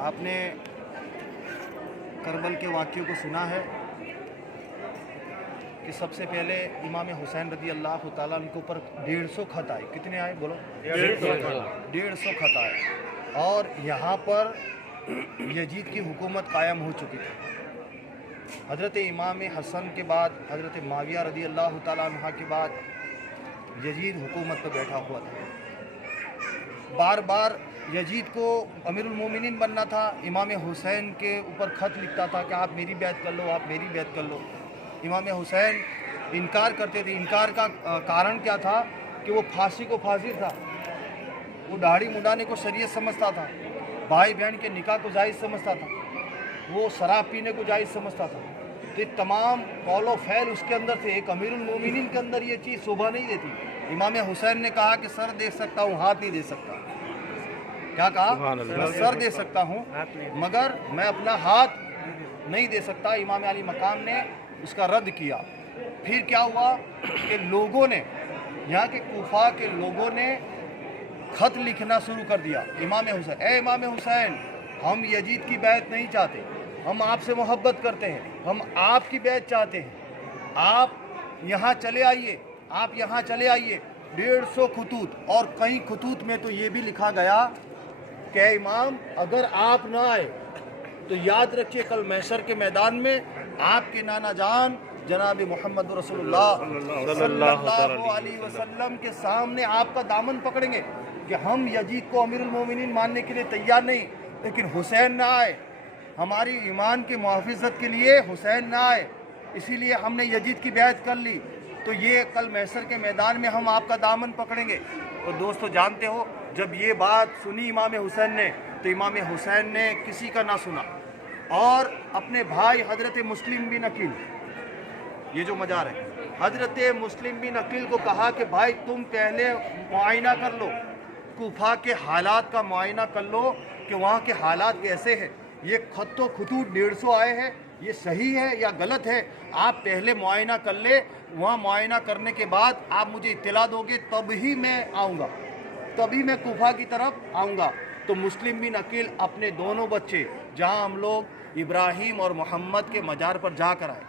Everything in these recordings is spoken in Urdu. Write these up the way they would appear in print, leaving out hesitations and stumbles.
آپ نے کربل کے واقعوں کو سنا ہے کہ سب سے پہلے امام حسین رضی اللہ تعالیٰ عنہ کے اوپر 150 خط آئے. کتنے آئے بولو؟ 150 خط آئے. اور یہاں پر یزید کی حکومت قائم ہو چکی تھی. حضرت امام حسن کے بعد حضرت معاویہ رضی اللہ تعالیٰ عنہ کے بعد یزید حکومت پہ بیٹھا ہوا تھا. بار بار یزید کو امیر المومنین بننا تھا. امام حسین کے اوپر خط لکھتا تھا کہ آپ میری بیعت کر لو، آپ میری بیعت کر لو. امام حسین انکار کرتے تھے. انکار کا کارن کیا تھا کہ وہ پھانسی کو فاضل تھا. وہ داڑھی منڈانے کو شریعت سمجھتا تھا، بھائی بہن کے نکاح کو جائز سمجھتا تھا، وہ شراب پینے کو جائز سمجھتا تھا. تو تمام قول و فعل اس کے اندر تھے. ایک امیر المومنین کے اندر یہ چیز شوبھا نہیں دیتی. امام حسین نے کہا کہ سر دے سکتا ہوں، ہاتھ نہیں دے سکتا. کیا کہا؟ میں سر دے سکتا ہوں مگر میں اپنا ہاتھ نہیں دے سکتا. امام علی مقام نے اس کا رد کیا. پھر کیا ہوا کہ لوگوں نے، یہاں کے کوفہ کے لوگوں نے خط لکھنا شروع کر دیا. امام حسین، اے امام حسین، ہم یزید کی بیعت نہیں چاہتے، ہم آپ سے محبت کرتے ہیں، ہم آپ کی بیعت چاہتے ہیں، آپ یہاں چلے آئیے، آپ یہاں چلے آئیے. 150 خطوط. اور کئی خطوط میں تو یہ بھی لکھا گیا کہ اے امام اگر آپ نہ آئے تو یاد رکھیے کل محشر کے میدان میں آپ کے نانا جان جناب محمد رسول اللہ صلی اللہ علیہ وسلم کے سامنے آپ کا دامن پکڑیں گے کہ ہم یزید کو امیر المومنین ماننے کے لیے تیار نہیں، لیکن حسین نہ آئے، ہماری ایمان کے محافظت کے لیے حسین نہ آئے، اسی لیے ہم نے یزید کی بیعت کر لی. تو یہ کل محشر کے میدان میں ہم آپ کا دامن پکڑیں گے. تو دوستو جانتے ہو جب یہ بات سنی امام حسین نے تو امام حسین نے کسی کا نہ سنا اور اپنے بھائی حضرت مسلم بن عقیل، یہ جو مزار ہے، حضرت مسلم بن عقیل کو کہا کہ بھائی تم پہلے معائنہ کر لو، کوفہ کے حالات کا معائنہ کر لو کہ وہاں کے حالات کیسے ہیں. یہ خط و خطوط 150 آئے ہیں، یہ صحیح ہے یا غلط ہے، آپ پہلے معائنہ کر لے. وہاں معائنہ کرنے کے بعد آپ مجھے اطلاع دو گے تب ہی میں آؤں گا، تبھی میں کوفہ کی طرف آؤں گا. تو مسلم بن عقیل اپنے دونوں بچے، جہاں ہم لوگ ابراہیم اور محمد کے مزار پر جا کر آئے،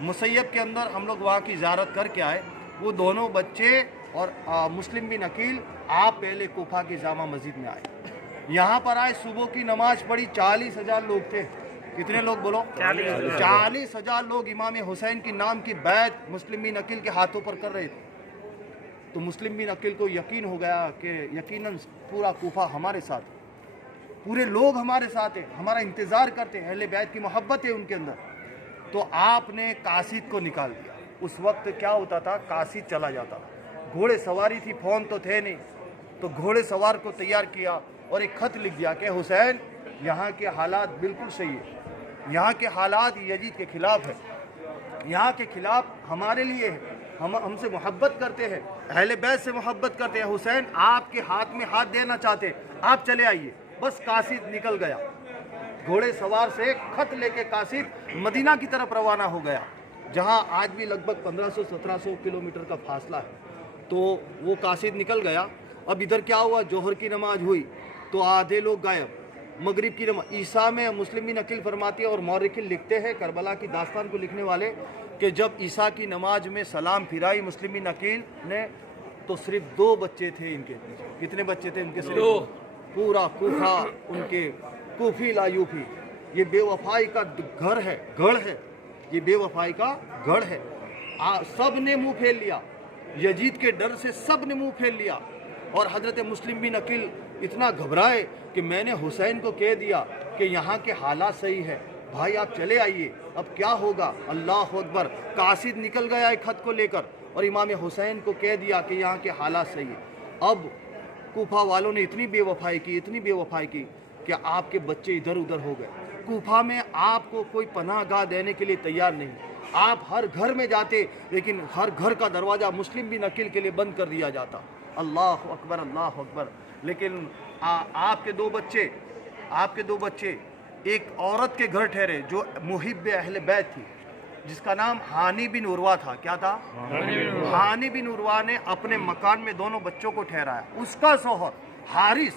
مسیب کے اندر ہم لوگ وہاں کی زیارت کر کے آئے، وہ دونوں بچے اور مسلم بن عقیل آپ پہلے کوفہ کی جامع مسجد میں آئے. یہاں پر آئے، صبح کی نماز پڑھی. 40,000 لوگ تھے. کتنے لوگ بولو؟ 40,000 لوگ امام حسین کی نام کی بیعت مسلم بن عقیل کے ہاتھوں پر کر رہے تھے. تو مسلم بن عقیل کو یقین ہو گیا کہ یقیناً پورا کوفہ ہمارے ساتھ، پورے لوگ ہمارے ساتھ ہیں، ہمارا انتظار کرتے ہیں، اہل بیت کی محبت ہے ان کے اندر. تو آپ نے قاصد کو نکال دیا. اس وقت کیا ہوتا تھا، قاصد چلا جاتا، گھوڑے سواری تھی، فون تو تھے نہیں، تو گھوڑے سوار کو تیار کیا اور ایک خط لکھ دیا کہ حسین یہاں کے حالات بالکل صحیح ہے، یہاں کے حالات یزید کے خلاف ہے، یہاں کے خلاف ہمارے لیے ہے، ہم سے محبت کرتے ہیں، اہل بیت سے محبت کرتے ہیں. حسین آپ کے ہاتھ میں ہاتھ دینا چاہتے ہیں، آپ چلے آئیے. بس قاصد نکل گیا، گھوڑے سوار سے خط لے کے قاصد مدینہ کی طرف روانہ ہو گیا، جہاں آج بھی لگ بھگ 1500-1700 کلومیٹر کا فاصلہ ہے. تو وہ قاصد نکل گیا. اب ادھر کیا ہوا، ظہر کی نماز ہوئی تو آدھے لوگ غائب. مغرب کی نماز، عیسیٰ میں مسلم بن عقیل فرماتی ہے اور مورخین لکھتے ہیں، کربلا کی داستان کو لکھنے والے، کہ جب عیسیٰ کی نماز میں سلام پھرائی مسلم بن عقیل نے تو صرف 2 بچے تھے ان کے. کتنے بچے تھے ان کے؟ صرف 2. پورا کوفہ ان کے کوفی لا یوفی، یہ بے وفائی کا گھر ہے، گڑھ ہے، یہ بے وفائی کا گڑھ ہے. سب نے منہ پھیر لیا، یزید کے ڈر سے سب نے منہ پھیر لیا. اور حضرت مسلم بن عقیل اتنا گھبرائے کہ میں نے حسین کو کہہ دیا کہ یہاں کے حالات صحیح ہے، بھائی آپ چلے آئیے، اب کیا ہوگا. اللہ اکبر. قاصد نکل گیا ایک خط کو لے کر اور امام حسین کو کہہ دیا کہ یہاں کے حالات صحیح ہے. اب کوفہ والوں نے اتنی بے وفائی کی، اتنی بے وفائی کی کہ آپ کے بچے ادھر ادھر ہو گئے. کوفہ میں آپ کو کوئی پناہ گاہ دینے کے لیے تیار نہیں. آپ ہر گھر میں جاتے لیکن ہر گھر کا دروازہ مسلم بن عقیل کے لیے بند کر دیا جاتا. اللہ اکبر، اللہ اکبر. لیکن آپ کے 2 بچے ایک عورت کے گھر ٹھہرے جو محب اہل بیت تھی، جس کا نام ہانی بن عروہ تھا. کیا تھا؟ ہانی بن عروہ نے اپنے مکان میں دونوں بچوں کو ٹھہرایا. اس کا شوہر حارث